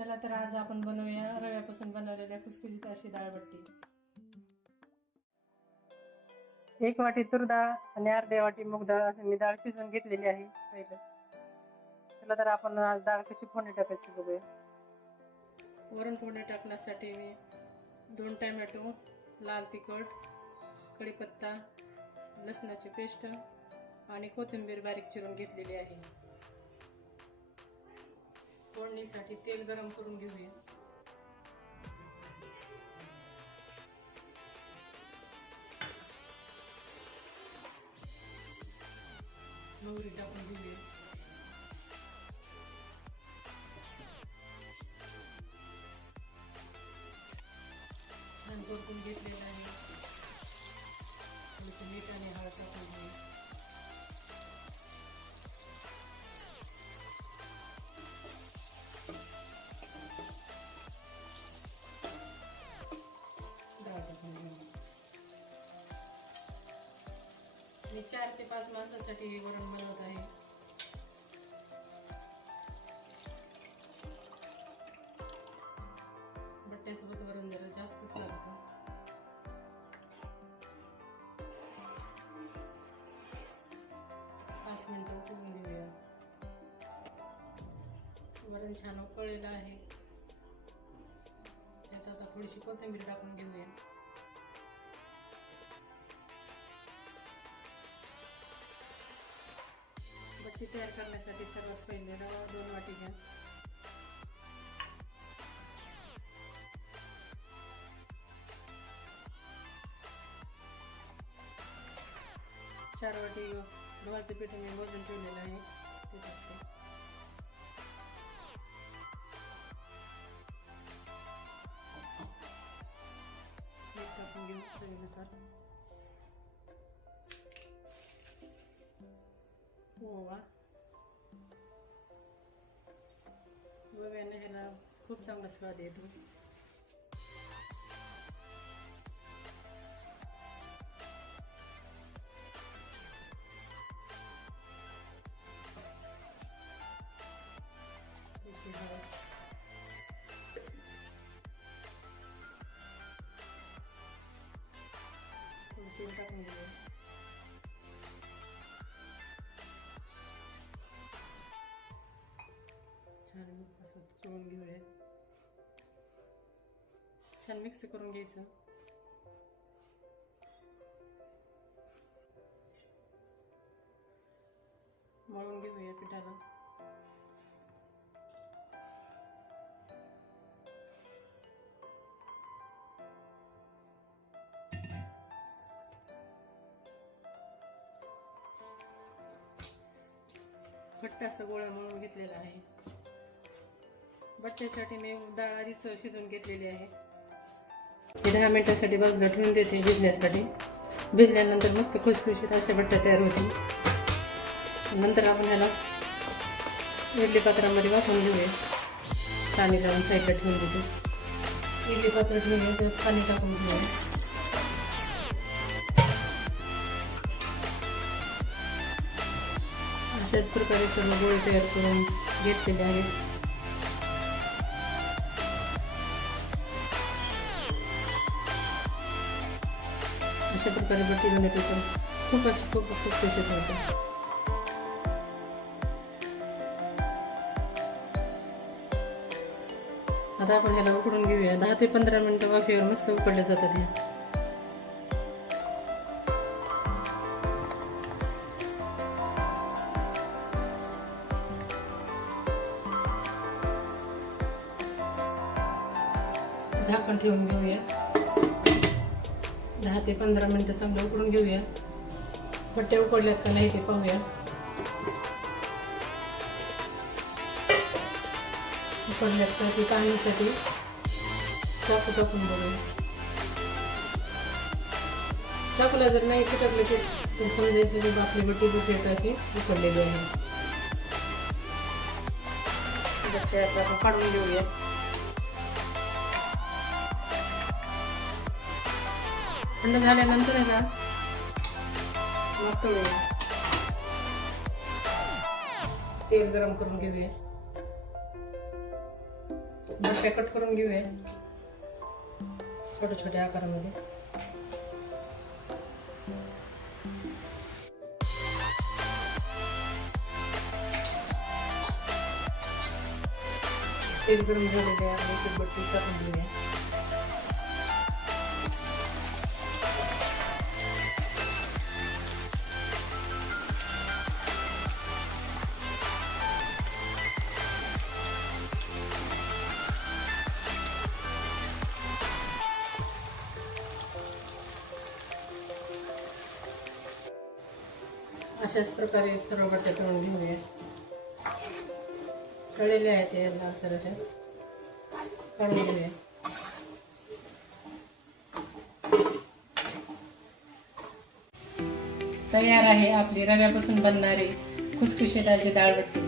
चला तर आज आपण बनवूया रव्यापासून बनवलेल्या खुसखुशीत अशी डाळबट्टी. 1 वाटी तूर डाळ आणि अर्धी वाटी मूग डाळ असं मी डाळ शिजवून घेतलेली आहे पहिलं. चला तर आपण आज डाळ कशी फोडणी टाकायची बघूया. वरण फोडणी टाकण्यासाठी मी 2 टोमॅटो, लाल तिखट, कढीपत्ता, लसणाची पेस्ट आणि कोथिंबीर बारीक चिरून घेतलेली आहे. फोडणीसाठी तेल गरम करून घेऊया. मोहरी टाकून घेऊया. छान परतून घेतलेलं आहे. थोडंसं मीठ आणि हळद टाकून घेऊया. मी 4 ते 5 माणसासाठी हे वरण बनवत आहे. बट्ट्यासोबत वरण जरा जास्तच लागतं. पाच मिनिटं उकळून घेऊया. वरण छान उकळलेलं आहे. त्यात आता थोडीशी कोथिंबीर टाकून घेऊया. बट्टी तयार करण्यासाठी सर्वात पहिले रवा 2 वाटी घ्या. चार वाटी गव्हाचे पीठ मी मोजून ठेवलेलं आहे ते टाकते. मीठ टाकून घेऊ चवीनुसार. ओवा, ओव्याने ह्याला खूप चांगला स्वाद येतो. तेल टाकून घेऊया. छान असं चोळून घेऊया. छान मिक्स करून घ्यायचं. मळून घेऊया पिठाला. घट्ट असं गोळा मळून घेतलेला आहे. बट्ट्यासाठी मी डाळ आधीच शिजवून घेतलेली आहे. हे 10 मिनिटांसाठी बाजूला ठेवून देते भिजण्यासाठी. भिजल्यानंतर मस्त खुसखुशीत अशा बट्ट्या तयार होतील. नंतर आपण ह्याला इडली पात्रामध्ये वाफवून घेऊया. पाणी लावून साईडला ठेवून देते. इडली पात्र ठेवूया, त्यात पाणी टाकून घेऊया. अशाच प्रकारे सर्व गोळे तयार करून घेतलेले आहेत. अशा प्रकारे बट्टी बनवते तर खूप खुसखुशीत होते. आता आपण ह्याला उकडून घेऊया. 10 ते 15 मिनिटं वाफेवर मस्त उकडले जातात हे. झाकण ठेवून घेऊया. 10 ते 15 मिनिटं चांगलं उकडून घेऊया. बट्ट्या उकडल्यात का नाही ते पाहूया. उकडल्यात का ते पाहण्यासाठी चाकू टाकून बघूया. चाकूला जर नाही चिटकलं तर समजायचं की आपली बट्टी दुसरी अशी उकडलेली आहे. बट्ट्या आता आपण काढून घेऊया. थंड झाल्यानंतर आहे ना मग तळूया. तेल गरम करून घेऊया. बट्ट्या कट करून घेऊया छोट्या छोट्या आकारामध्ये. तेल गरम झालेले आहे, एक बट्टी टाकून घेऊया. अशाच प्रकारे सर्व बट्ट्या तळून घेऊया. तळलेले आहेत ते लालसर अशा काढून घेऊया. तयार आहे आपली रव्यापासून बनणारी खुसखुशीत अशी डाळबट्टी.